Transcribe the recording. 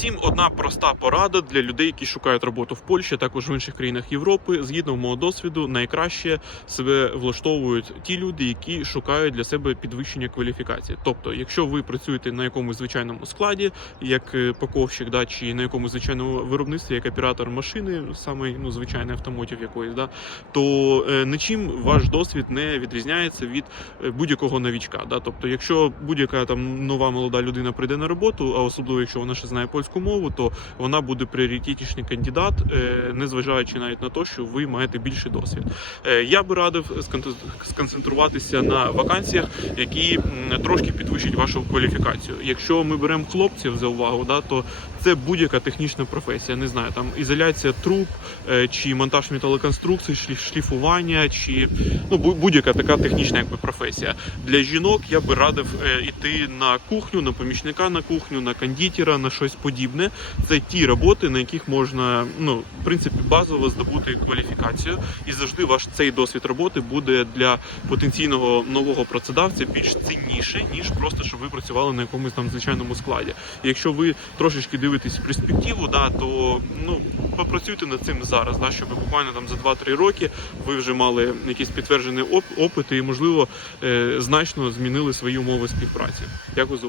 Всім одна проста порада для людей, які шукають роботу в Польщі, також в інших країнах Європи. Згідно мого досвіду, найкраще себе влаштовують ті люди, які шукають для себе підвищення кваліфікації. Тобто, якщо ви працюєте на якомусь звичайному складі, як е, паковщик, да, чи на якомусь звичайному виробництві, як оператор машини, саме ну звичайний автомотів якоїсь, да, то е, нічим ваш досвід не відрізняється від е, будь-якого новічка. Да? Тобто, якщо будь-яка там нова молода людина прийде на роботу, а особливо якщо вона ще знає польську мову, то вона буде пріоритетніший кандидат, е, незважаючи навіть на те, що ви маєте більший досвід. Е, Я би радив сконцентруватися на вакансіях, які трошки підвищать вашу кваліфікацію. Якщо ми беремо хлопців за увагу, да, то це будь-яка технічна професія. Не знаю, там ізоляція труб, е, чи монтаж металоконструкцій, шліфування, чи ну будь-яка така технічна якби професія. Для жінок я би радив йти на кухню, на помічника на кухню, на кондитера, на щось подібне. Це ті роботи, на яких можна ну в принципі базово здобути кваліфікацію, і завжди ваш цей досвід роботи буде для потенційного нового працедавця більш цінніший, ніж просто щоб ви працювали на якомусь там звичайному складі. І якщо ви трошечки дивитесь перспективу, да то ну попрацюйте над цим зараз, да, щоб буквально там за 2-3 роки ви вже мали якийсь підтверджений оп- опит і, можливо, е, значно змінили свої умови співпраці. Дякую за увагу.